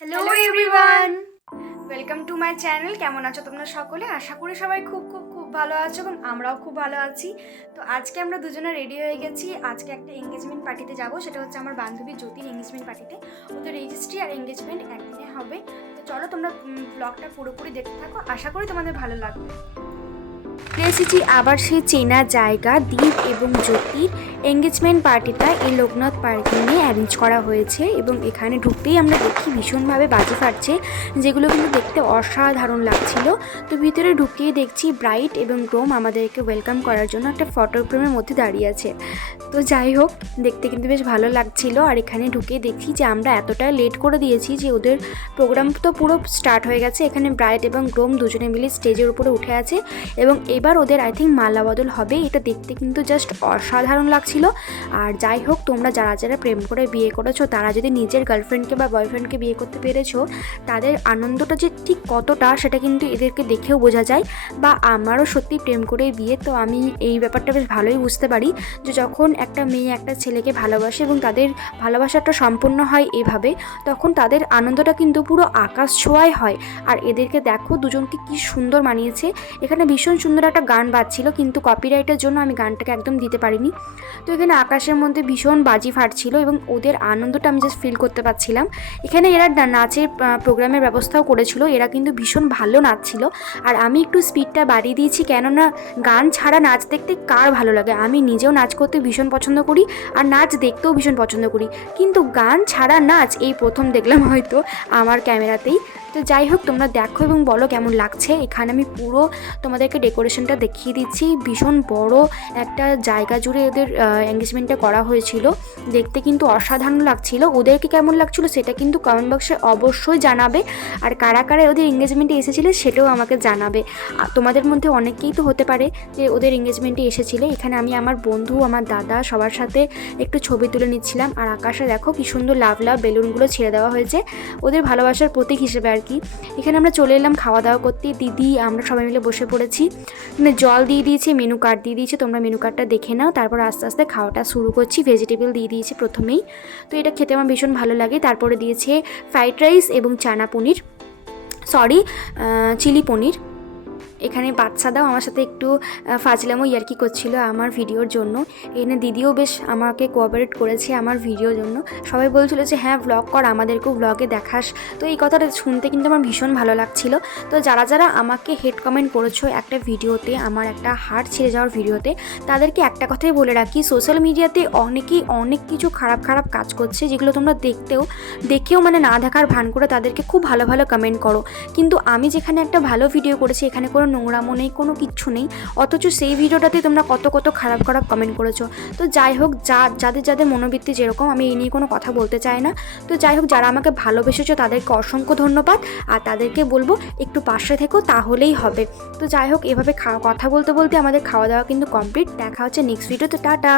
Hello everyone, welcome to my channel. কেমন আছো তোমরা সকলে? আশা করি সবাই খুব খুব খুব ভালো আছো এবং আমরাও খুব ভালো আছি। তো আজকে আমরা দুজনে রেডি হয়ে গেছি। আজকে একটা এঙ্গেজমেন্ট পার্টিতে যাব, সেটা হচ্ছে আমার বান্ধবী জ্যোতির এঙ্গেজমেন্ট পার্টিতে। ওদের রেজিস্ট্রি আর এঙ্গেজমেন্ট একদিনে হবে। তো চলো তোমরা ব্লগটা পুরোপুরি দেখতে থাকো, আশা করি তোমাদের ভালো লাগবে। এসেছি আবার সেই চেনা জায়গা, দীপ এবং জ্যোতির এঙ্গেজমেন্ট পার্টিটা এই লোকনাথ পার্কিংয়ে অ্যারেঞ্জ করা হয়েছে এবং এখানে ঢুকতেই আমরা দেখি ভীষণভাবে বাজি ফাটছে, যেগুলো কিন্তু দেখতে অসাধারণ লাগছিল। তো ভিতরে ঢুকিয়ে দেখছি ব্রাইড এবং গ্রুম আমাদেরকে ওয়েলকাম করার জন্য একটা ফটো ফ্রেমের মধ্যে দাঁড়িয়ে আছে। তো যাই হোক, দেখতে কিন্তু বেশ ভালো লাগছিল। আর এখানে ঢুকে দেখি যে আমরা এতটা লেট করে দিয়েছি যে ওদের প্রোগ্রাম তো পুরো স্টার্ট হয়ে গেছে। এখানে ব্রাইড এবং গ্রুম দুজনে মিলে স্টেজের উপরে উঠে আছে এবং এবার ওদের আই থিঙ্ক মালা বদল হবে। এটা দেখতে কিন্তু জাস্ট অসাধারণ লাগছিল। আর যাই হোক, তোমরা যারা যারা প্রেম করে বিয়ে করেছো, তারা যদি নিজের গার্লফ্রেন্ডকে বা বয়ফ্রেন্ডকে বিয়ে করতে পেরেছো, তাদের আনন্দটা যে ঠিক কতটা সেটা কিন্তু এদেরকে দেখেও বোঝা যায়। বা আমারও সত্যি প্রেম করে বিয়ে, তো আমি এই ব্যাপারটা বেশ ভালোই বুঝতে পারি যে যখন একটা মেয়ে একটা ছেলেকে ভালোবাসে এবং তাদের ভালোবাসাটা সম্পূর্ণ হয় এভাবে, তখন তাদের আনন্দটা কিন্তু পুরো আকাশ ছোঁয়ায় হয়। আর এদেরকে দেখো দুজনকে কি সুন্দর মানিয়েছে। এখানে ভীষণ সুন্দর একটা গান বাজছিল, কিন্তু কপিরাইটের জন্য আমি গানটাকে একদম দিতে পারিনি। তো এখানে আকাশের মধ্যে ভীষণ বাজি ফাটছিল এবং ওদের আনন্দটা আমি জাস্ট ফিল করতে পারছিলাম। এখানে এরা নাচের প্রোগ্রামের ব্যবস্থাও করেছিল, এরা কিন্তু ভীষণ ভালো নাচছিল। আর আমি একটু স্পিডটা বাড়িয়ে দিয়েছি, কেননা গান ছাড়া নাচ দেখতে কার ভালো লাগে। আমি নিজেও নাচ করতে ভীষণ পছন্দ করি আর নাচ দেখতেও ভীষণ পছন্দ করি, কিন্তু গান ছাড়া নাচ এই প্রথম দেখলাম হয়তো আমার ক্যামেরাতেই। তো যাই হোক, তোমরা দেখো এবং বলো কেমন লাগছে। এখানে আমি পুরো তোমাদেরকে ডেকোরেশনটা দেখিয়ে দিচ্ছি। ভীষণ বড় একটা জায়গা জুড়ে ওদের এঙ্গেজমেন্টটা করা হয়েছিল, দেখতে কিন্তু অসাধারণ লাগছিল। ওদেরকে কেমন লাগছিল সেটা কিন্তু কমেন্ট বক্সে অবশ্যই জানাবে। আর কারা কারা ওদের এঙ্গেজমেন্টে এসেছিলে সেটাও আমাকে জানাবে। তোমাদের মধ্যে অনেকেই তো হতে পারে যে ওদের এঙ্গেজমেন্টে এসেছিলে। এখানে আমি আমার বন্ধু, আমার দাদা, সবার সাথে একটু ছবি তুলে নিচ্ছিলাম। আর আকাশে দেখো কি সুন্দর লাভ লাভ বেলুনগুলো ছেড়ে দেওয়া হয়েছে ওদের ভালোবাসার প্রতীক হিসেবে আর কি। এখানে আমরা চলে এলাম খাওয়া দাওয়া করতে। দিদি আমরা সবাই মিলে বসে পড়েছি। মানে জল দিয়ে দিয়েছে, মেনু কার্ড দিয়ে দিয়েছে, তোমরা মেনু কার্ডটা দেখে নাও। তারপর আস্তে আস্তে খাওয়াটা শুরু করছি। ভেজিটেবল দিয়ে দিয়েছে প্রথমেই, তো এটা খেতে আমার ভীষণ ভালো লাগে। তারপরে দিয়েছে ফ্রাইড রাইস এবং চিলি পনির। এখানে বাচ্চাদাও আমার সাথে একটু ফাজলামো ইয়ার্কি করছিল আমার ভিডিওর জন্য। এখানে দিদিও বেশ আমাকে কোঅপারেট করেছে আমার ভিডিওর জন্য। সবাই বলছিল যে হ্যাঁ ব্লগ কর, আমাদেরকেও ব্লগে দেখাস। তো এই কথাটা শুনতে কিন্তু আমার ভীষণ ভালো লাগছিল। তো যারা যারা আমাকে হেড কমেন্ট করেছো একটা ভিডিওতে, আমার একটা হার্ট ছেড়ে যাওয়ার ভিডিওতে, তাদেরকে একটা কথাই বলে রাখি, সোশ্যাল মিডিয়াতে অনেকেই অনেক কিছু খারাপ খারাপ কাজ করছে, যেগুলো তোমরা দেখেও মানে না দেখার ভান করে তাদেরকে খুব ভালো ভালো কমেন্ট করো। কিন্তু আমি যেখানে একটা ভালো ভিডিও করেছি, এখানে কোনো নোংরামো নেই, কোনো কিচ্ছু নেই, অথচ সেই ভিডিওটাতে তোমরা কত কত খারাপ খারাপ কমেন্ট করেছো। তো যাই হোক, যাদের যাদের মনোবৃত্তি যেরকম, আমি এই নিয়ে কোনো কথা বলতে চাই না। তো যাই হোক, যারা আমাকে ভালোবেসেছো তাদেরকে অসংখ্য ধন্যবাদ। আর তাদেরকে বলবো একটু পাশে থেকো, তাহলেই হবে। তো যাই হোক, এভাবে কথা বলতে বলতে আমাদের খাওয়া দাওয়া কিন্তু কমপ্লিট। দেখা হচ্ছে নেক্সট ভিডিওতে। টাটা।